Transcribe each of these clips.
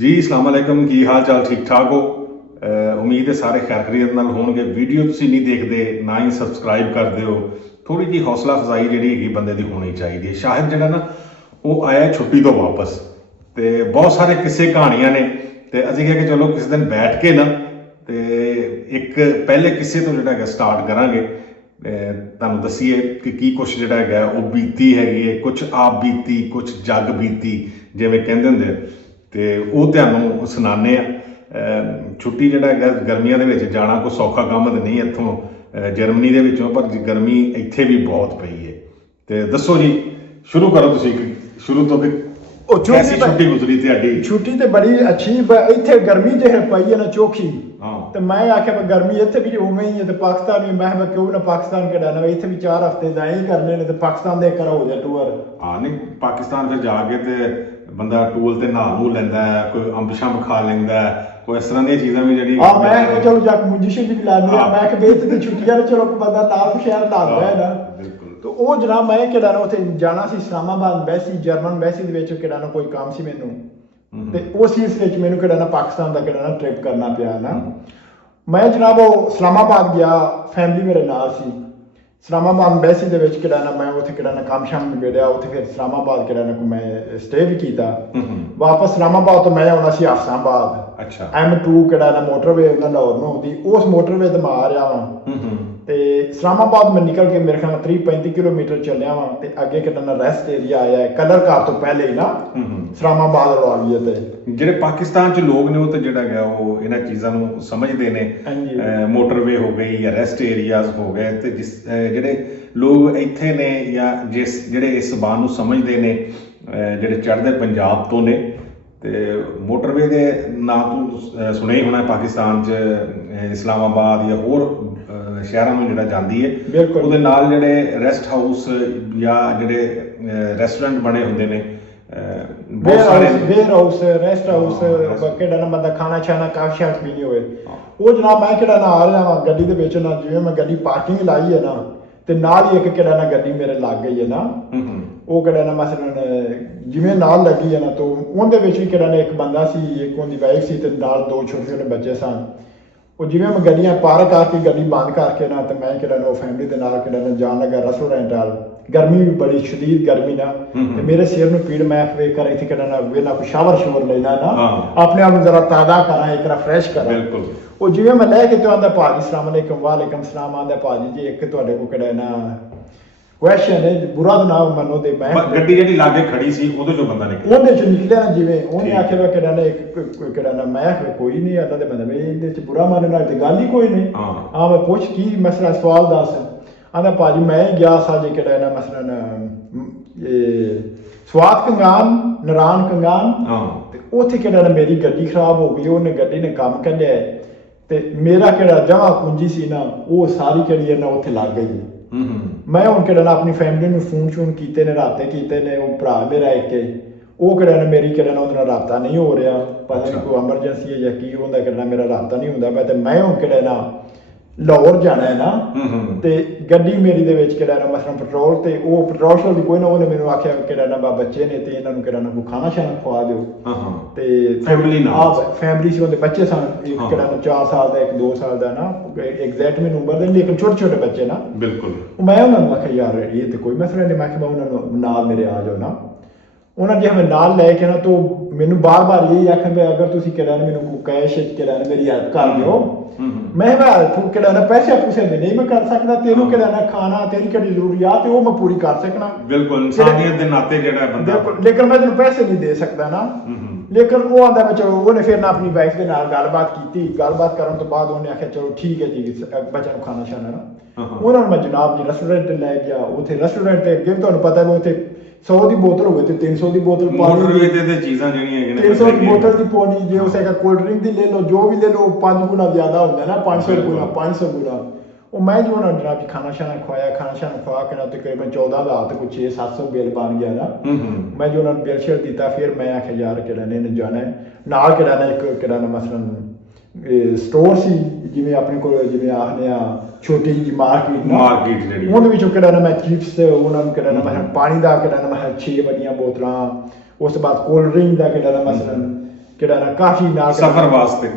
जी अस्सलाम वालेकुम की हाल चाल ठीक ठाक हो। उम्मीद है सारे खैर खैरियत नाल होणगे। वीडियो तुसीं नहीं देखते ना ही सबसक्राइब करते हो, थोड़ी जी हौसला अफजाई जी बंदे की होनी चाहिए। शाहिद जरा ना वो आया छुट्टी तो वापस, तो बहुत सारे किस्से कहानियां ने, तो असीं कहा कि चलो किसी दिन बैठ के ना तो एक पहले किस्से तो जोड़ा स्टार्ट करांगे, तुहानूं दसीए कि की कुछ जोड़ा है वो बीती हैगी है, कुछ आप बीती कुछ जग बीती जिवें कहंदे हुंदे, तो वो तुहानूं सुणाने आ। छुट्टी जोड़ा है गर्मियों के जाना कोई सौखा काम तो नहीं इत्थों जर्मनी के विचों, पर गर्मी इत्थे भी बहुत पई है। तो दसो जी, शुरू करो तुसीं शुरू तो कि कैसी छुट्टी गुजरी तुहाडी? छुट्टी तो बड़ी अच्छी, इत्थे गर्मी जो है पई है ना चोखी। हाँ तो मैं आख्या गर्मी इत्थे भी उवें ही है, तो पाकिस्तान भी मैं क्यों ना पाकिस्तान के डालना, इत्थे भी 4 हफ्ते जाए ही करने ने, तो पाकिस्तान दे करा हो जाए टूर। हाँ नहीं, पाकिस्तान फिर जाके तो बंदा टूल ते नहा नू लैंदा है, कोई अंब शंब खा लैंदा है, कोई इस तरह दी चीज़ां भी जेह्ड़ी हाँ मैं चलो जाके मुंजी शुंजी भी लानी है, मैं बेच दी छुट्टियां ने, चलो बंदा नाल शहर लांदा है ना। बिल्कुल। तो वो जनाब मैं किहड़ा ना उत्थे जाना सी इस्लामाबाद एम्बैसी, जर्मन एम्बैसी दे विच किहड़ा ना कोई काम सी मैनू, ते उस सिलसिले च मैनू किहड़ा ना पाकिस्तान दा किहड़ा ना ट्रिप करना पिया ना। मैं जनाब वो इस्लामाबाद गया, फैमिली मेरे नाल सी। इस्लामाबाद एम्बैसी दे विच किहड़ा ना मैं उत्थे किहड़ा ना काम शाम निबेड़िया, उत्थे फिर इस्लामाबाद किहड़ा ना मैं स्टे भी कीता। वापस इस्लामाबाद तो मैं आउणा सी हफसाबाद। अच्छा। M2 किहड़ा ना मोटरवे लाहौर नूं आउंदी, उस मोटरवे ते मैं आ रहा वां। ते इस्लामाबाद में निकल के मेरे ख्याल 30-35 किलोमीटर चलिया वां, ते अगे किहड़ा ना रेस्ट एरिया आया है कलर कार तो पहले ही ना इस्लामाबाद वालों आ गई ते ਜਿਹੜੇ ਪਾਕਿਸਤਾਨ ਚ ਲੋਕ ਨੇ ਉਹ ਤਾਂ ਜਿਹੜਾ ਗਿਆ ਉਹ ਇਹਨਾਂ ਚੀਜ਼ਾਂ ਨੂੰ ਸਮਝਦੇ ਨੇ। ਮੋਟਰਵੇ ਹੋ ਗਈ ਜਾਂ ਰੈਸਟ ਏਰੀਆਜ਼ ਹੋ ਗਏ, ਤੇ ਜਿਸ ਜਿਹੜੇ ਲੋਕ ਇੱਥੇ ਨੇ ਜਾਂ ਜਿਹੜੇ ਇਸ ਜ਼ਬਾਨ ਨੂੰ ਸਮਝਦੇ ਨੇ, ਜਿਹੜੇ ਚੜ੍ਹਦੇ ਪੰਜਾਬ ਤੋਂ ਨੇ, ਤੇ ਮੋਟਰਵੇ ਦੇ ਨਾਂ ਤੋਂ ਸੁਣਿਆ ਹੀ ਹੋਣਾ ਪਾਕਿਸਤਾਨ ਚ ਇਸਲਾਮਾਬਾਦ ਜਾਂ ਹੋਰ ਸ਼ਹਿਰਾਂ ਨੂੰ ਜਿਹੜਾ ਜਾਂਦੀ ਹੈ, ਉਹਦੇ ਨਾਲ ਜਿਹੜੇ ਰੈਸਟ ਹਾਊਸ ਜਾਂ ਜਿਹੜੇ ਰੈਸਟੋਰੈਂਟ ਬਣੇ ਹੁੰਦੇ ਨੇ, वेयर हाउस रेस्ट हाउस किहड़ा ना बंदा खाना छाना काफ शाफ भी नहीं होए। वो जनाब मैं किहड़ा ना आ रहा वां गड्डी दे विच ना, जिवें मैं गड्डी पार्किंग लाई है ना, ते नाल ही एक किहड़ा ना गड्डी मेरे लग गई है ना। वो किहड़ा ना मसलन जिवें नाल लगी है ना, तो उहदे विच भी किहड़ा ना एक बंदा सी, एक उहदी वाइफ सी, ते नाल 2 छोटे छोटे बच्चे सन। वो जिवें मैं गड्डियां पार करके गड्डी बंद करके ना, तो मैं किहड़ा ना फैमिली दे नाल किहड़ा ना जान लगा रेस्टोरेंट वाल। गर्मी भी बड़ी शदीद गर्मी ना, ते मेरे सिर में पीड़, मैं वेख कर इत्थे किहड़ा ना वेला कोई शावर शोर लेना ना, अपने आप जरा ताज़ा करा, एक फ्रैश करा। वो जिवें मैं लैके तो आंदा भाजी अस्सलाम वालेकुम, वालेकुम सलाम, आंदा भाजी जी एक तुहाडे को किहड़ा ना क्वेश्चन है, बुरा तो ना मनो, ते मैं गड्डी जेहड़ी लागे खड़ी सी ओदे चों बंदा निकलिया, ओदे चों निकलिया ना, जिवें उहने आख्या किहड़ा ना एक किहड़ा ना, मैं कोई नहीं आता ते बंदा में इहदे च बुरा मानने ते गल ही कोई नहीं। हां मैं पुछ की मसला सवाल दस। आंदा भाजी मैं ही गया सा जी किहड़ा ना मसलन स्वाद कंगान नारायण कंगान, ते उत्थे किहड़ा ना मेरी गड्डी खराब हो गई, उहने गड्डी ने कम कड्ढिया ते मेरा किहड़ा जमा पूंजी सी ना वो सारी किहड़ी है ना उत्थे लग गई। मैं हुण किहड़ा ना अपनी फैमिली नूं फोन शोन कीते ने, राते कीते ने, वो भरा मेरा एक वो किहड़ा ना मेरी किहड़ा ना उहदे नाल राबता नहीं हो रहा, पता नहीं कोई एमरजेंसी है या की हुंदा, किहड़ा मेरा राबता नहीं हुंदा पिया। ते मैं हुण किहड़ा ना लाहौर जाना है ना, ते गड्डी मेरी दे विच किहड़ा ना मसलन पेट्रोल, ते वो पेट्रोल शोल दी कोई ना, उहने मैनूं आख्या किहड़ा ना बच्चे ने ते इन्हां नूं किहड़ा ना कोई खाना शाना खवा दिओ। ते फैमिली नाल फैमिली सी, उहदे बच्चे सन, एक किहड़ा ना 4 साल दा, एक 2 साल दा ना, एग्जैक्ट मैनूं उम्र दे लेकिन छोटे छोटे बच्चे ना। बिल्कुल। मैं उन्हां नूं आख्या यार ये ते कोई मसला नहीं, मैं आख्या उन्हां नूं नाल मेरे आ जाओ ना। उन्होंने जो हमें नाल लैके ना, तो मैनू बार बार यही आख्या भी अगर तुम किहड़ा ना मैनू कैश किहड़ा ना मेरी हेल्प कर दो। मैं तू किहड़ा ना पैसे पूसे दे नहीं मैं कर सकदा, तेनू किहड़ा ना खाना तेरी किहड़ी जरूरियात है वो मैं पूरी कर सकना। बिल्कुल इंसानियत दे नाते जेड़ा बंदा, लेकिन मैं तेनू पैसे नहीं दे सकदा ना। लेकिन वो आंदा मैं चलो, उन्हें फिर ना अपनी वाइफ के नाल गलबात की, गलबात करन तो बाद उन्हें आख्या चलो ठीक है जी बच्चों को खाना शाना ना। उन्होंने मैं जनाब जी रेस्टोरेंट लै गया, उत्थे रेस्टोरेंट ते अगे तुहानू पता है उत्थे 100 की बोतल हो गई तो 300 की बोतल पानी, 300 की बोतल की पानी, जो उसे कोल्ड ड्रिंक की ले लो, जो भी ले लो 5 गुना ज्यादा होता है ना, 500 गुना 500 गुना। वो मैं जो ना जनाब खाना शाना खवाया, खाना शाना खवा के ना तकरीबन 14,000 तो कुछ 600-700 बिल बन गया ना। मैं जो ना बिल शेल दिता, फिर मैं आख्या यार किहड़ा ने जाना है नाल, किहड़ा ना एक किहड़ा ना मसलन स्टोर सी, जिवें अपने को जिवें आखने आ छोटी जी मार्केट जिहड़ी उहदे विचों किहड़ा ना मैं चिप्स उहनां नूं किहड़ा ना मैं पानी दा किहड़ा ना मैं 6 बड़ियां बोतलां, उस तो बाद कोल्ड ड्रिंक दा किहड़ा ना मसलन ਕਿਹੜਾ ਨਾ ਕਾਫੀ ਨਾਲ ਸਫ਼ਰ ਵਾਸਤੇ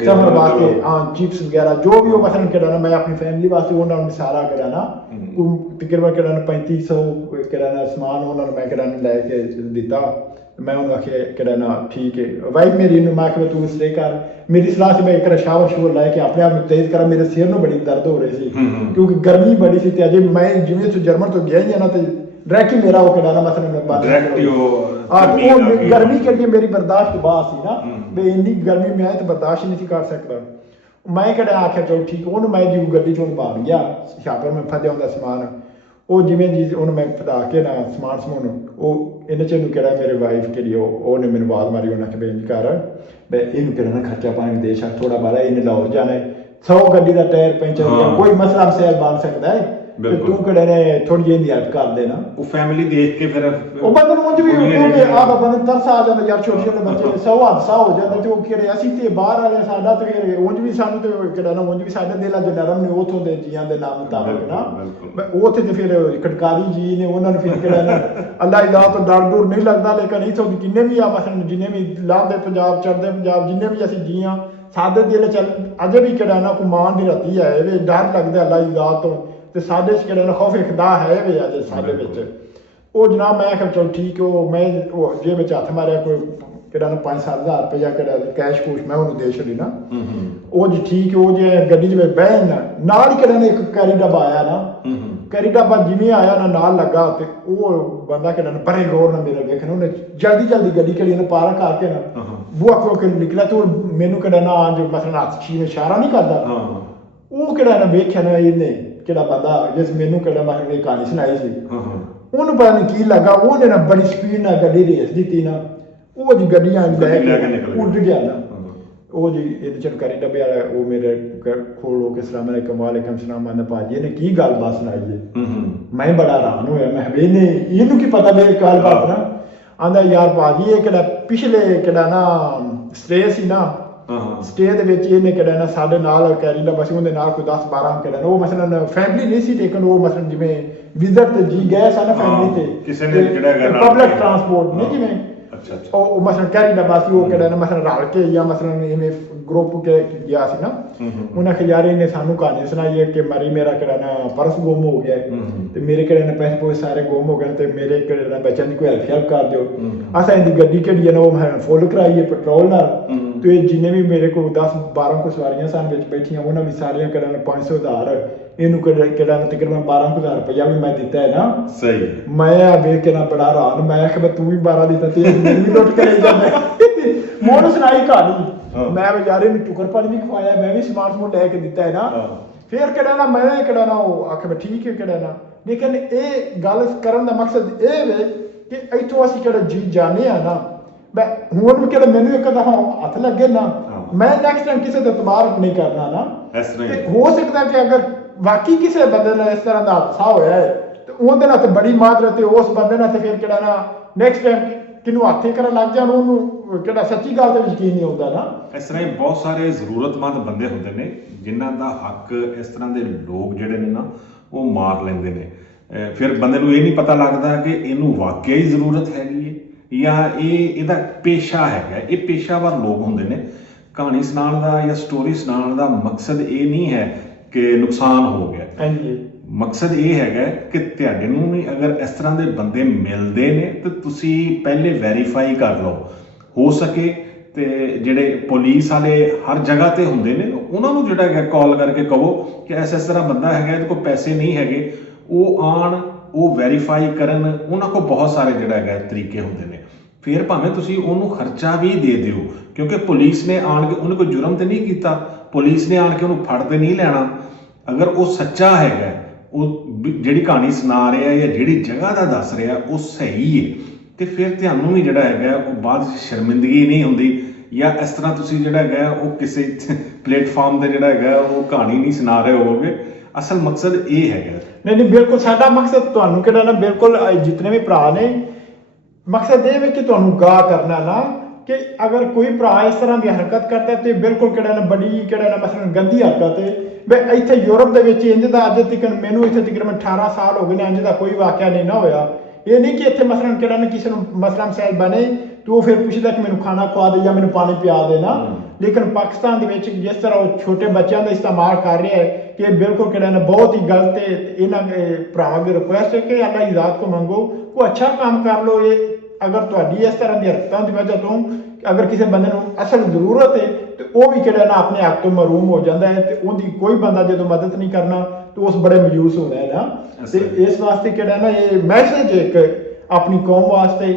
ਹਾਂ ਚਿਪਸ ਵਗੈਰਾ ਜੋ ਵੀ ਉਹ ਮਸਲਨ ਕਿਹੜਾ ਨਾ ਮੈਂ ਆਪਣੀ ਫੈਮਿਲੀ ਵਾਸਤੇ ਉਹਨਾਂ ਨੂੰ ਸਾਰਾ ਕਿਹੜਾ ਨਾ ਤਕਰੀਬਨ ਕਿਹੜਾ ਨਾ 3500 ਕਿਹੜਾ ਨਾ ਸਮਾਨ ਉਹਨਾਂ ਨੂੰ ਮੈਂ ਕਿਹੜਾ ਨਾ ਲੈ ਕੇ ਦਿੱਤਾ। ਮੈਂ ਉਹਨੂੰ ਆਖਿਆ ਕਿਹੜਾ ਨਾ ਠੀਕ ਹੈ ਵਾਈਫ ਮੇਰੀ ਨੂੰ ਮੈਂ ਆਖਿਆ ਤੂੰ ਸਟੇ ਕਰ ਮੇਰੀ ਸਲਾਹ ਸੀ ਮੈਂ ਇੱਕ ਸ਼ਾਵਰ ਸ਼ੂਰ ਲੈ ਕੇ ਆਪਣੇ ਆਪ ਨੂੰ ਤੇਜ਼ ਕਰਾਂ। ਮੇਰੇ ਸਿਰ ਨੂੰ ਬੜੀ ਦਰਦ ਹੋ ਰਹੀ ਸੀ ਕਿਉਂਕਿ ਗਰਮੀ ਬੜੀ ਸੀ ਤੇ ਅਜੇ ਮੈਂ ਜਿਵੇਂ ਤੋਂ ਜਰਮਨ ਤੋਂ ਗਿਆ ਹੀ ਆ ਨਾ ਤੇ ਡਾਇਰੈਕਟ ਹੀ ਮੇਰਾ ਉਹ ਕਿਹੜਾ ਨਾ ਮਸਲਨ ਗਰਮੀ के लिए मेरी बर्दाश्त बाहर सी ना मैं इन्नी गर्मी में तो बर्दाश्त नहीं कर सकता। मैं कहड़ा आख्या चलो ठीक ਉਹਨੂੰ ਮੈਂ ਜੀ ਗੱਡੀ ਚੋਂ ਬਾਹਰ ਗਿਆ ਛਾਪਰ ਮੈਂ ਫਸਿਆ ਹੁੰਦਾ ਸਮਾਨ ਉਹ ਜਿਵੇਂ ਜੀ ਉਹਨੂੰ ਮੈਂ ਫੜਾ ਕੇ ਨਾ ਸਮਾਨ ਸਮੂਨ ਉਹ ਇਹਨੇ ਚ ਨੂੰ ਕਿਹੜਾ ਮੇਰੇ ਵਾਈਫ ਕੇ ਲਈ ਉਹਨੇ ਮੈਨੂੰ ਆਵਾਜ਼ ਮਾਰੀ ਉਹਨਾਂ ਕਿ ਬੇਂਜ ਕਰ ਮੈਂ ਇਹਨੂੰ ਕਿਹੜਾ ਨਾ ਖਰਚਾ ਪਾਣੀ ਦੇ ਸ਼ਾ ਥੋੜਾ ਬਾਰਾ ਇਹਨੇ ਲਾਹੌਰ ਜਾਣਾ 100 ਗੱਡੀ ਦਾ ਟਾਇਰ ਪੈਂਚਰ ਹੋ ਗਿਆ ਕੋਈ ਮਸਲਾ ਸਹਿਲ ਬਣ ਸਕਦਾ ਹੈ ਤੇ ਤੂੰ ਕਿਹੜੇ ਨੇ ਥੋੜੀ ਜਿਹੀ ਹੈਲਪ ਕਰ ਦੇਣਾ। ਉਹ ਫੈਮਿਲੀ ਦੇਖ ਕੇ ਫਿਰ ਉਹ ਬੰਦੇ ਨੂੰ ਉਂਝ ਵੀ ਆਹ ਬੰਦੇ ਤਰਸ ਆ ਜਾਂਦਾ ਯਾਰ ਛੋਟੇ ਛੋਟੇ ਬੱਚੇ ਨੇ 100 ਹਾਦਸਾ ਹੋ ਜਾਂਦਾ ਤੇ ਉਹ ਕਿਹੜੇ ਅਸੀਂ ਤੇ ਬਾਹਰ ਵਾਲੇ ਸਾਡਾ ਤੇ ਫਿਰ ਉਂਝ ਵੀ ਸਾਨੂੰ ਤੇ ਕਿਹੜਾ ਨਾ ਉਂਝ ਵੀ ਸਾਡੇ ਦਿਲ ਅੱਜ ਨਰਮ ਨੇ ਉਥੋਂ ਦੇ ਜੀਆਂ ਦੇ ਨਾਮ ਮੁਤਾਬਕ ਨਾ ਉਹ ਉੱਥੇ ਤੇ ਫਿਰ ਕਟਕਾਰੀ ਜੀ ਨੇ ਉਹਨਾਂ ਨੂੰ ਫਿਰ ਕਿਹੜਾ ਨਾ ਅੱਲਾ ਇਲਾਹ ਤੋਂ ਡਰ ਡਰ ਨਹੀਂ ਲੱਗਦਾ ਲੇਕਿਨ ਇਥੋਂ ਜਿੰਨੇ ਵੀ ਆ ਮਸਲਨ ਜਿੰਨੇ ਵੀ ਲਾਹਦੇ ਪੰਜਾਬ ਚੜ੍ਹਦੇ ਪੰਜਾਬ ਜਿੰਨੇ ਵੀ ਅਸੀਂ ਜੀਆਂ ਸਾਡੇ ਦਿਲ ਚ ਅਜੇ ਵੀ ਕਿਹੜਾ ਨਾ ਕੁਮਾਨ ਦੀ ਰਾਤੀ ਹੈ ਇਹ ਡਰ ਲੱਗਦਾ ਅੱਲਾ ਇਲਾਹ ਤੋਂ ਤੇ ਸਾਡੇ ਚ ਕਿਹੜਾ ਨਾ ਖੌਫ ਖੁਦਾ ਹੈ ਵੀ ਅੱਜ ਸਾਡੇ ਵਿੱਚ ਉਹ ਜਨਾਬ ਮੈਂ ਆਖਿਆ ਚਲ ਠੀਕ ਉਹ ਮੈਂ ਉਹ ਜੇ ਵਿੱਚ ਹੱਥ ਮਾਰਿਆ ਕੋਈ ਕਿਹੜਾ ਨਾ 5-7 ਹਜ਼ਾਰ ਰੁਪਇਆ ਕਿਹੜਾ ਕੈਸ਼ ਕੂਸ਼ ਮੈਂ ਉਹਨੂੰ ਦੇ ਛੱਡੀ ਨਾ ਉਹ ਜੀ ਠੀਕ ਉਹ ਜੇ ਗੱਡੀ ਚ ਬਹਿਣ ਨਾਲ ਹੀ ਕਿਹੜਾ ਨਾ ਇੱਕ ਕੈਰੀ ਡੱਬਾ ਆਇਆ ਨਾ ਕੈਰੀ ਡੱਬਾ ਜਿਵੇਂ ਆਇਆ ਨਾ ਨਾਲ ਲੱਗਾ ਤੇ ਉਹ ਬੰਦਾ ਕਿਹੜਾ ਨਾ ਪਰੇ ਗੌਰ ਨਾਲ ਮੇਰਾ ਵੇਖਣ ਉਹਨੇ ਜਲਦੀ ਗੱਡੀ ਕਿਹੜੀ ਨੇ ਪਾਰ ਕਰਕੇ ਨਾ ਬੂਹਾ ਖੋਲ ਕੇ ਨਿਕਲਿਆ ਤੇ ਮੈਨੂੰ ਕਿਹੜਾ ਨਾ ਅੱਜ ਮਸਲਨ ਹੱਥ ਛੀ ਨੇ ਇਸ਼ਾਰਾ ਨਹੀਂ ਕਰਦਾ ਉਹ ਕਿਹੜਾ ਨਾ ਵੇਖਿਆ ਨਾ ਇਹਨੇ ਕਿਹੜਾ ਬੰਦਾ ਜਿਸ ਮੈਨੂੰ ਕਿਹੜਾ ਮੈਂ ਇਹ ਕਹਾਣੀ ਸੁਣਾਈ ਸੀ ਉਹਨੂੰ ਪਤਾ ਨਹੀਂ ਕੀ ਲੱਗਾ ਉਹਨੇ ਨਾ ਬੜੀ ਸਪੀਡ ਨਾਲ ਗੱਡੀ ਰੇਸ ਦਿੱਤੀ ਨਾ ਉਹ ਜੀ ਗੱਡੀਆਂ ਲੈ ਕੇ ਉੱਡ ਗਿਆ ਨਾ ਉਹ ਜੀ ਇਹਦੇ ਚਲਕਾਰੀ ਡੱਬੇ ਵਾਲਾ ਉਹ ਮੇਰੇ ਖੋਲੋ ਕਿ ਸਲਾਮ ਅਲੈਕਮ ਵਾਲੇਕਮ ਸਲਾਮ ਆਂਦਾ ਭਾਜੀ ਇਹਨੇ ਕੀ ਗੱਲਬਾਤ ਸੁਣਾਈ ਹੈ ਮੈਂ ਬੜਾ ਹੈਰਾਨ ਹੋਇਆ ਮੈਂ ਇਹਨੇ ਇਹਨੂੰ ਕੀ ਪਤਾ ਮੇਰੇ ਗੱਲਬਾਤ ਨਾ ਆਂਦਾ ਯਾਰ ਭਾਜੀ ਇਹ ਕਿਹੜਾ ਪਿਛਲੇ ਕਿਹੜਾ ਨਾ ਸਟੇ ਸੀ ਨਾ ਸਟੇ ਦੇ ਵਿੱਚ ਇਹਨੇ ਕਿਹੜਾ ਨਾ ਸਾਡੇ ਨਾਲ ਕੈਰੀ ਦਾ ਬਸ ਉਹਦੇ ਨਾਲ ਕੋਈ 10-12 ਕਿਹੜਾ ਉਹ ਮਸਲਨ ਫੈਮਿਲੀ ਨਹੀਂ ਸੀ ਲੇਕਿਨ ਉਹ ਮਸਲਨ ਜਿਵੇਂ ਵਿਜ਼ਿਟ ਤੇ ਜੀ ਗਏ ਸਨ ਫੈਮਿਲੀ ਤੇ ਕਿਸੇ ਨੇ ਜਿਹੜਾ ਪਬਲਿਕ ਟਰਾਂਸਪੋਰਟ ਨਹੀਂ ਜਿਵੇਂ ਉਹ ਮਸਲਨ ਕੈਰੀ ਦਾ ਬਸ ਉਹ ਕਿਹੜਾ ਨਾ ਮਸਲਨ ਰਲ ਕੇ ਜਾਂ ਮਸਲਨ ਇਵੇਂ ਗਰੁੱਪ ਕੇ ਗਿਆ ਸੀ ਨਾ ਉਹਨਾਂ ਖਿਆਰੇ ਨੇ ਸਾਨੂੰ ਕਹਾਣੀ ਸੁਣਾਈ ਹੈ ਕਿ ਮਰੀ ਮੇਰਾ ਕਿਹੜਾ ਨਾ ਪਰਸ ਗੁੰਮ ਹੋ ਗਿਆ ਤੇ ਮੇਰੇ ਕਿਹੜੇ ਨਾ ਪੈਸੇ ਪੂਸੇ ਸਾਰੇ ਗੁੰਮ ਹੋ ਗਏ ਤੇ ਮੇਰੇ ਕਿਹੜੇ ਨਾ ਬੱਚਿਆਂ ਦੀ ਕੋਈ ਹੈਲਪ ਕਰ ਦਿਓ ਅਸਾਂ ਇਹਦੀ ਗੱਡੀ ਕਿਹੜੀ ਹੈ ਨਾ ਉਹ ਫੁੱਲ ਕਰਾਈ ਹੈ ਪੈਟਰੋਲ ਨਾਲ ਤੇ ਜਿੰਨੇ ਵੀ ਮੇਰੇ ਕੋਲ 10-12 ਕੋ ਸਵਾਰੀਆਂ ਸਨ ਵਿੱਚ ਬੈਠੀਆਂ ਉਹਨਾਂ ਵੀ ਸਾਰੀਆਂ ਕਿਹੜਾ ਨਾ 500,000 ਇਹਨੂੰ ਕਿਹੜਾ ਨਾ ਤਕਰੀਬਨ 12,000 ਰੁਪਇਆ ਵੀ ਮੈਂ ਦਿੱਤਾ ਹੈ ਨਾ ਸਹੀ ਮੈਂ ਵੇਖ ਕੇ ਨਾ ਬੜਾ ਹੈਰਾਨ ਮੈਂ ਆਖਿਆ ਤੂੰ ਵੀ 12 ਦਿੱਤਾ ਤੇ ਮੈਨੂੰ ਵੀ ਲੁੱਟ ਕੇ ਲੈ ਜਾਂਦਾ ਮੋਨੂੰ ਸੁਣਾਈ ਕਹਾਣੀ ਮੈਂ ਵਿਚਾਰੇ ਨੂੰ ਟੁਕਰ ਪਾਣੀ ਵੀ ਖਵਾਇਆ ਮੈਂ ਵੀ ਸਮਾਨ ਲੈ ਕੇ ਦਿੱਤਾ ਹੈ ਨਾ ਫਿਰ ਕਿਹੜਾ ਨਾ ਮੈਂ ਕਿਹੜਾ ਨਾ ਉਹ ਆਖਿਆ ਠੀਕ ਹੈ ਕਿਹੜਾ ਨਾ ਲੇਕਿਨ ਇਹ ਗੱਲ ਕਰਨ ਦਾ ਮਕਸਦ ਇਹ ਵੇ ਕਿ ਇੱਥੋਂ ਅਸੀਂ ਕਿਹੜਾ ਜੀ ਜਾਣੇ ਆ ਨਾ ਮੈਂ ਹੁਣ ਵੀ ਕਿਹੜਾ ਮੈਨੂੰ ਇੱਕ ਦਫਾ ਹੱਥ ਲੱਗੇ ਨਾ ਮੈਂ ਨੈਕਸਟ ਟਾਈਮ ਕਿਸੇ ਦਾ ਇਤਬਾਰ ਨਹੀਂ ਕਰਨਾ ਨਾ ਤੇ ਹੋ ਸਕਦਾ ਕਿ ਅਗਰ ਵਾਕਈ ਕਿਸੇ ਬੰਦੇ ਨਾਲ ਇਸ ਤਰ੍ਹਾਂ ਦਾ ਹਾਦਸਾ ਹੋਇਆ ਹੈ ਤੇ ਉਹਦੇ ਨਾਲ ਤੇ ਬੜੀ ਮਾਦਰਤ ਤੇ ਉਸ ਬੰਦੇ ਨਾਲ ਤੇ ਫਿਰ ਕਿਹੜਾ ਨਾ ਨੈਕਸਟ ਟਾਈਮ ਕਿਨੂੰ ਹੱਥੇ ਕਰਨ ਲੱਗ ਜਾਣ ਉਹਨੂੰ ਕਿਹੜਾ ਸੱਚੀ ਗੱਲ ਤੇ ਯਕੀਨ ਨਹੀਂ ਆਉਂਦਾ ਨਾ। ਇਸ ਤਰ੍ਹਾਂ ਹੀ ਬਹੁਤ ਸਾਰੇ ਜ਼ਰੂਰਤਮੰਦ ਬੰਦੇ ਹੁੰਦੇ ਨੇ ਜਿਨ੍ਹਾਂ ਦਾ ਹੱਕ ਇਸ ਤਰ੍ਹਾਂ ਦੇ ਲੋਕ ਜਿਹੜੇ ਨੇ ਨਾ ਉਹ ਮਾਰ ਲੈਂਦੇ ਨੇ ਫਿਰ ਬੰਦੇ ਨੂੰ ਇਹ ਨਹੀਂ ਪਤਾ ਲੱਗਦਾ ਕਿ ਇਹਨੂੰ ਵਾਕਿਆ ਹੀ ਜ਼ਰੂਰਤ ਹੈਗੀ ਹੈ ਜਾਂ ਇਹਦਾ ਪੇਸ਼ਾ ਹੈਗਾ ਇਹ ਪੇਸ਼ਾਵਰ ਲੋਕ ਹੁੰਦੇ ਨੇ। ਕਹਾਣੀ ਸੁਣਾਉਣ ਦਾ ਜਾਂ ਸਟੋਰੀ ਸੁਣਾਉਣ ਦਾ ਮਕਸਦ ਇਹ ਨਹੀਂ ਹੈ ਕਿ ਨੁਕਸਾਨ ਹੋ ਗਿਆ ਮਕਸਦ ਇਹ ਹੈਗਾ ਕਿ ਤੁਹਾਡੇ ਨੂੰ ਵੀ ਅਗਰ ਇਸ ਤਰ੍ਹਾਂ ਦੇ ਬੰਦੇ ਮਿਲਦੇ ਨੇ ਤਾਂ ਤੁਸੀਂ ਪਹਿਲੇ ਵੈਰੀਫਾਈ ਕਰ ਲਓ ਹੋ ਸਕੇ ਤੇ ਜਿਹੜੇ ਪੁਲਿਸ ਵਾਲੇ ਹਰ ਜਗ੍ਹਾ ਤੇ ਹੁੰਦੇ ਨੇ ਉਹਨਾਂ ਨੂੰ ਜਿਹੜਾ ਹੈਗਾ ਕਾਲ ਕਰਕੇ ਕਹੋ ਕਿ ਇਸ ਤਰ੍ਹਾਂ ਬੰਦਾ ਹੈਗਾ ਇਹਦੇ ਕੋਲ ਪੈਸੇ ਨਹੀਂ ਹੈਗੇ ਉਹ ਆਣ ਉਹ ਵੈਰੀਫਾਈ ਕਰਨ ਉਹਨਾਂ ਕੋਲ ਬਹੁਤ ਸਾਰੇ ਜਿਹੜਾ ਹੈਗਾ ਤਰੀਕੇ ਹੁੰਦੇ ਨੇ ਫਿਰ ਭਾਵੇਂ ਤੁਸੀਂ ਉਹਨੂੰ ਖਰਚਾ ਵੀ ਦੇ ਦਿਓ ਕਿਉਂਕਿ ਪੁਲਿਸ ਨੇ ਆਣ ਕੇ ਉਹਨੇ ਕੋਈ ਜੁਰਮ ਤੇ ਨਹੀਂ ਕੀਤਾ ਪੁਲਿਸ ਨੇ ਆਣ ਕੇ ਉਹਨੂੰ ਫੜ ਤੇ ਨਹੀਂ ਲੈਣਾ ਅਗਰ ਉਹ ਸੱਚਾ ਹੈਗਾ ਉਹ ਜਿਹੜੀ ਕਹਾਣੀ ਸੁਣਾ ਰਿਹਾ ਜਾਂ ਜਿਹੜੀ ਜਗ੍ਹਾ ਦਾ ਦੱਸ ਰਿਹਾ ਉਹ ਸਹੀ ਹੈ ਤੇ ਫਿਰ ਤੁਹਾਨੂੰ ਵੀ ਜਿਹੜਾ ਹੈਗਾ ਉਹ ਬਾਅਦ ਸ਼ਰਮਿੰਦਗੀ ਨਹੀਂ ਹੁੰਦੀ ਜਾਂ ਇਸ ਤਰ੍ਹਾਂ ਤੁਸੀਂ ਜਿਹੜਾ ਹੈਗਾ ਉਹ ਕਿਸੇ ਪਲੇਟਫਾਰਮ ਤੇ ਜਿਹੜਾ ਹੈਗਾ ਉਹ ਕਹਾਣੀ ਨਹੀਂ ਸੁਣਾ ਰਹੇ ਹੋਵੋਗੇ ਅਸਲ ਮਕਸਦ ਇਹ ਹੈਗਾ ਨਹੀਂ ਬਿਲਕੁਲ ਸਾਡਾ ਮਕਸਦ ਤੁਹਾਨੂੰ ਕਿਹੜਾ ਨਾ ਬਿਲਕੁਲ ਜਿਤਨੇ ਵੀ ਭਰਾ ਨੇ ਮਕਸਦ ਇਹ ਹੈ ਕਿ ਤੁਹਾਨੂੰ ਗਾਹ ਕਰਨਾ ਨਾ ਕਿ ਅਗਰ ਕੋਈ ਭਰਾ ਇਸ ਤਰ੍ਹਾਂ ਦੀ ਹਰਕਤ ਕਰਦਾ ਤੇ ਬਿਲਕੁਲ ਕਿਹੜਾ ਨਾ ਬੜੀ ਕਿਹੜਾ ਨਾ ਮਸਲਨ ਗੰਦੀ ਹਰਕਤ ਹੈ ਵੀ ਇੱਥੇ ਯੂਰਪ ਦੇ ਵਿੱਚ ਇੰਜ ਦਾ ਅੱਜ ਤੱਕ ਮੈਨੂੰ ਇੱਥੇ ਤਕਰੀਬਨ 18 ਸਾਲ ਹੋ ਗਏ ਨੇ ਇੰਜ ਦਾ ਕੋਈ ਵਾਕਿਆ ਨਹੀਂ ਨਾ ਹੋਇਆ ਇਹ ਨਹੀਂ ਕਿ ਇੱਥੇ ਮਸਲਨ ਕਿਹੜਾ ਨਾ ਕਿਸੇ ਨੂੰ ਮਸਲਾ ਮਸਾਇਲ ਬਣੇ ਤੇ ਉਹ ਫਿਰ ਪੁੱਛਦਾ ਕਿ ਮੈਨੂੰ ਖਾਣਾ ਖਵਾ ਦੇ ਜਾਂ ਮੈਨੂੰ ਪਾਣੀ ਪਿਆ ਦੇ ਨਾ। ਲੇਕਿਨ ਪਾਕਿਸਤਾਨ ਦੇ ਵਿੱਚ ਜਿਸ ਤਰ੍ਹਾਂ ਉਹ ਛੋਟੇ ਬੱਚਿਆਂ ਦਾ ਇਸਤੇਮਾਲ ਕਰ ਰਿਹਾ ਹੈ ਕਿ ਇਹ ਬਿਲਕੁਲ ਕਿਹੜਾ ਨਾ ਬਹੁਤ ਹੀ ਗਲਤ ਹੈ। ਇਹਨਾਂ ਭਰਾਵਾਂ ਦੀ ਰਿਕੁਐਸਟ ਹੈ ਕਿ ਅੱਲਾਹ ਦੀ ਜ਼ਾਤ ਤੋਂ ਮੰਗੋ, ਕੋਈ ਅੱਛਾ ਕੰਮ ਕਰ ਲਓ। ਇਹ ਅਗਰ ਤੁਹਾਡੀ ਇਸ ਤਰ੍ਹਾਂ ਦੀ ਹਰਕਤਾਂ ਦੀ ਵਜ੍ਹਾ ਤੋਂ ਅਗਰ ਕਿਸੇ ਬੰਦੇ ਨੂੰ ਅਸਲ ਜ਼ਰੂਰਤ ਹੈ ਤੇ ਉਹ ਵੀ ਕਿਹੜਾ ਨਾ ਆਪਣੇ ਹੱਕ ਤੋਂ ਮहरूਮ ਹੋ ਜਾਂਦਾ ਹੈ ਤੇ ਉਹਦੀ ਕੋਈ ਬੰਦਾ ਜਦੋਂ ਮਦਦ ਨਹੀਂ ਕਰਨਾ ਤੇ ਉਸ ਬੜੇ ਮਾਯੂਸ ਹੋਣਾ ਹੈ ਨਾ। ਤੇ ਇਸ ਵਾਸਤੇ ਕਿਹੜਾ ਨਾ ਇਹ ਮੈਸੇਜ ਇੱਕ ਆਪਣੀ ਕੌਮ ਵਾਸਤੇ,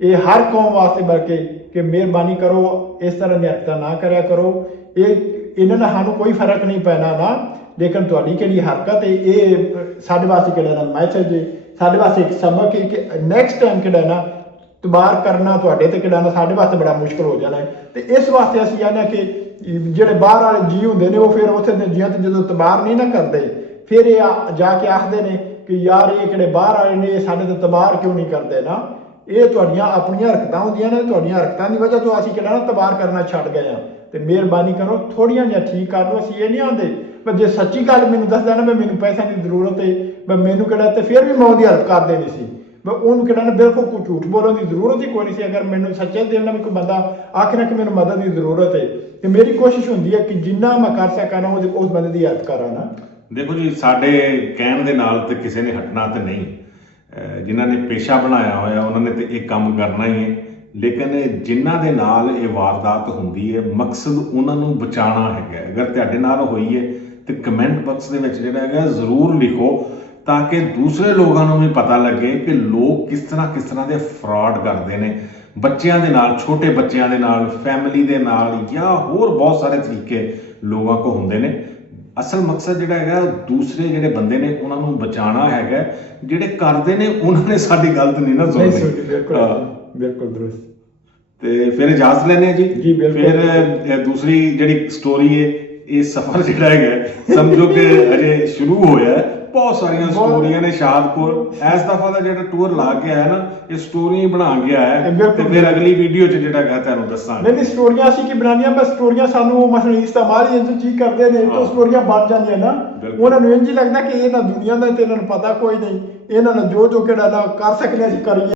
ਇਹ ਹਰ ਕੌਮ ਵਾਸਤੇ ਬਲਕਿ ਕਿ ਮਿਹਰਬਾਨੀ ਕਰੋ ਇਸ ਤਰ੍ਹਾਂ ਦੀ ਹਰਕਤਾਂ ਨਾ ਕਰਿਆ ਕਰੋ। ਇਹਨਾਂ ਨਾਲ ਸਾਨੂੰ ਕੋਈ ਫਰਕ ਨਹੀਂ ਪੈਣਾ ਨਾ, ਲੇਕਿਨ ਤੁਹਾਡੀ ਕਿਹੜੀ ਹਰਕਤ ਹੈ ਇਹ ਸਾਡੇ ਵਾਸਤੇ ਕਿਹੜਾ ਨਾ ਮੈਸੇਜ ਹੈ, ਸਾਡੇ ਵਾਸਤੇ ਇੱਕ ਸਬਕ ਹੈ ਕਿ ਨੈਕਸਟ ਟਾਈਮ ਕਿਹੜਾ ਨਾ ਤਬਾਰ ਕਰਨਾ ਤੁਹਾਡੇ ਤੇ ਕਿਹੜਾ ਨਾ ਸਾਡੇ ਵਾਸਤੇ ਬੜਾ ਮੁਸ਼ਕਲ ਹੋ ਜਾਣਾ ਹੈ। ਤੇ ਇਸ ਵਾਸਤੇ ਅਸੀਂ ਆਨੇ ਕਿ ਜਿਹੜੇ ਬਾਹਰ ਵਾਲੇ ਜੀ ਹੁੰਦੇ ਨੇ ਉਹ ਫਿਰ ਉੱਥੇ ਦੇ ਜੀਆਂ ਤੇ ਜਦੋਂ ਤਬਾਰ ਨਹੀਂ ਨਾ ਕਰਦੇ ਫਿਰ ਇਹ ਜਾ ਕੇ ਆਖਦੇ ਨੇ ਕਿ ਯਾਰ ਇਹ ਕਿਹੜੇ ਬਾਹਰ ਵਾਲੇ ਨੇ, ਇਹ ਸਾਡੇ ਤੇ ਤਬਾਰ ਕਿਉਂ ਨਹੀਂ ਕਰਦੇ ਨਾ। ਇਹ ਤੁਹਾਡੀਆਂ ਆਪਣੀਆਂ ਹਰਕਤਾਂ ਹੁੰਦੀਆਂ ਨੇ, ਤੁਹਾਡੀਆਂ ਹਰਕਤਾਂ ਦੀ ਵਜ੍ਹਾ ਤੋਂ ਅਸੀਂ ਕਿਹੜਾ ਨਾ ਤਬਾਰ ਕਰਨਾ ਛੱਡ ਗਏ ਹਾਂ। ਤੇ ਮਿਹਰਬਾਨੀ ਕਰੋ ਥੋੜੀਆਂ ਜਿਹਾ ਠੀਕ ਕਰ ਲਓ। ਅਸੀਂ ਇਹ ਨਹੀਂ ਆਉਂਦੇ ਪਰ ਜੇ ਸੱਚੀ ਗੱਲ ਮੈਨੂੰ ਦੱਸਦਾ ਨਾ ਮੈਨੂੰ ਪੈਸਿਆਂ ਦੀ ਜ਼ਰੂਰਤ ਹੈ ਮੈਨੂੰ ਕਿਹੜਾ ਤੇ ਫਿਰ ਵੀ ਮੈਂ ਉਹਦੀ ਹੈਲਪ ਕਰ ਦੇਣੀ ਸੀ। ਉਹਨੂੰ ਕਿਹੜਾ ਨਾ ਬਿਲਕੁਲ ਕੋਈ ਝੂਠ ਬੋਲਣ ਦੀ ਜ਼ਰੂਰਤ ਹੀ ਕੋਈ ਨਹੀਂ ਸੀ। ਅਗਰ ਮੈਨੂੰ ਸੱਚੇ ਦਿਲ ਨਾਲ ਵੀ ਕੋਈ ਬੰਦਾ ਆਖੇ ਨਾ ਕਿ ਮੈਨੂੰ ਮਦਦ ਦੀ ਜ਼ਰੂਰਤ ਹੈ ਤੇ ਮੇਰੀ ਕੋਸ਼ਿਸ਼ ਹੁੰਦੀ ਹੈ ਕਿ ਜਿੰਨਾ ਮੈਂ ਕਰ ਸਕਾਂ ਨਾ ਉਸ ਬੰਦੇ ਦੀ ਹੈਲਪ ਕਰਾਂ ਨਾ। ਦੇਖੋ ਜੀ, ਸਾਡੇ ਕਹਿਣ ਦੇ ਨਾਲ ਤੇ ਕਿਸੇ ਨੇ ਹਟਣਾ ਤੇ ਨਹੀਂ। ਜਿਨ੍ਹਾਂ ਨੇ ਪੇਸ਼ਾ ਬਣਾਇਆ ਹੋਇਆ ਉਹਨਾਂ ਨੇ ਤੇ ਇਹ ਕੰਮ ਕਰਨਾ ਹੀ ਹੈ। ਲੇਕਿਨ ਜਿਨ੍ਹਾਂ ਦੇ ਨਾਲ ਇਹ ਵਾਰਦਾਤ ਹੁੰਦੀ ਹੈ ਮਕਸਦ ਉਹਨਾਂ ਨੂੰ ਬਚਾਉਣਾ ਹੈਗਾ। ਅਗਰ ਤੁਹਾਡੇ ਨਾਲ ਹੋਈ ਹੈ ਤੇ ਕਮੈਂਟ ਬਾਕਸ ਦੇ ਵਿੱਚ ਜਿਹੜਾ ਹੈਗਾ ਜ਼ਰੂਰ ਲਿਖੋ ਤਾਂ ਕਿ ਦੂਸਰੇ ਲੋਕਾਂ ਨੂੰ ਵੀ ਪਤਾ ਲੱਗੇ ਕਿ ਲੋਕ ਕਿਸ ਤਰ੍ਹਾਂ ਦੇ ਫਰਾਡ ਕਰਦੇ ਨੇ ਬੱਚਿਆਂ ਦੇ ਨਾਲ, ਛੋਟੇ ਬੱਚਿਆਂ ਦੇ ਨਾਲ, ਫੈਮਿਲੀ ਦੇ ਨਾਲ ਜਾਂ ਹੋਰ ਬਹੁਤ ਸਾਰੇ ਤਰੀਕੇ ਲੋਕਾਂ ਕੋਲ ਹੁੰਦੇ ਨੇ। ਅਸਲ ਮਕਸਦ ਜਿਹੜਾ ਹੈਗਾ ਦੂਸਰੇ ਜਿਹੜੇ ਬੰਦੇ ਨੇ ਉਹਨਾਂ ਨੂੰ ਬਚਾਉਣਾ ਹੈਗਾ। ਜਿਹੜੇ ਕਰਦੇ ਨੇ ਉਹਨਾਂ ਨੇ ਸਾਡੀ ਗਲਤ ਨਹੀਂ ਨਾ ਸੁਣਨੀ। ਬਿਲਕੁਲ ਦਰੁਸਤ। ਤੇ ਫਿਰ ਇਜਾਜ਼ਤ ਲੈਣੇ ਜੀ। ਫਿਰ ਦੂਸਰੀ ਜਿਹੜੀ ਸਟੋਰੀ ਹੈ, ਇਹ ਸਫ਼ਰ ਜਿਹੜਾ ਹੈਗਾ ਸਮਝੋ ਕਿ ਅਜੇ ਸ਼ੁਰੂ ਹੋਇਆ। ਬਹੁਤ ਸਾਰੀਆਂ ਸਟੋਰੀਆਂ ਨੇ ਸ਼ਾਹਦਪੁਰ ਇਸ ਦਫਾ ਦਾ ਜਿਹੜਾ ਟੂਰ ਲਾ ਕੇ ਆਇਆ ਨਾ, ਇਹ ਸਟੋਰੀਆਂ ਬਣਾ ਕੇ ਆਇਆ ਤੇ ਫਿਰ ਅਗਲੀ ਵੀਡੀਓ 'ਚ ਜਿਹੜਾ ਹੈਗਾ ਤੁਹਾਨੂੰ ਦੱਸਾਂਗੇ। ਨਹੀਂ ਸਟੋਰੀਆਂ ਅਸੀਂ ਕੀ ਬਣਾਉਣੀਆਂ, ਬਸ ਸਟੋਰੀਆਂ ਸਾਨੂੰ ਮਸਲਾ ਇਸਤੇਮਾਲ ਹੀ ਇੰਝ ਚੀਜ਼ ਕਰਦੇ ਨੇ ਤਾਂ ਸਟੋਰੀਆਂ ਬਣ ਜਾਂਦੀਆਂ ਨਾ। ਉਹਨਾਂ ਨੂੰ ਇੰਝ ਹੀ ਲੱਗਦਾ ਕਿ ਇਹਨਾਂ ਦੁਨੀਆ ਦਾ ਤੇ ਇਹਨਾਂ ਨੂੰ ਪਤਾ ਕੋਈ ਨਹੀਂ, ਇਹਨਾਂ ਨੂੰ ਜੋ ਕਿਹੜਾ ਨਾ ਕਰ ਸਕਦੇ ਅਸੀਂ ਕਰੀਏ।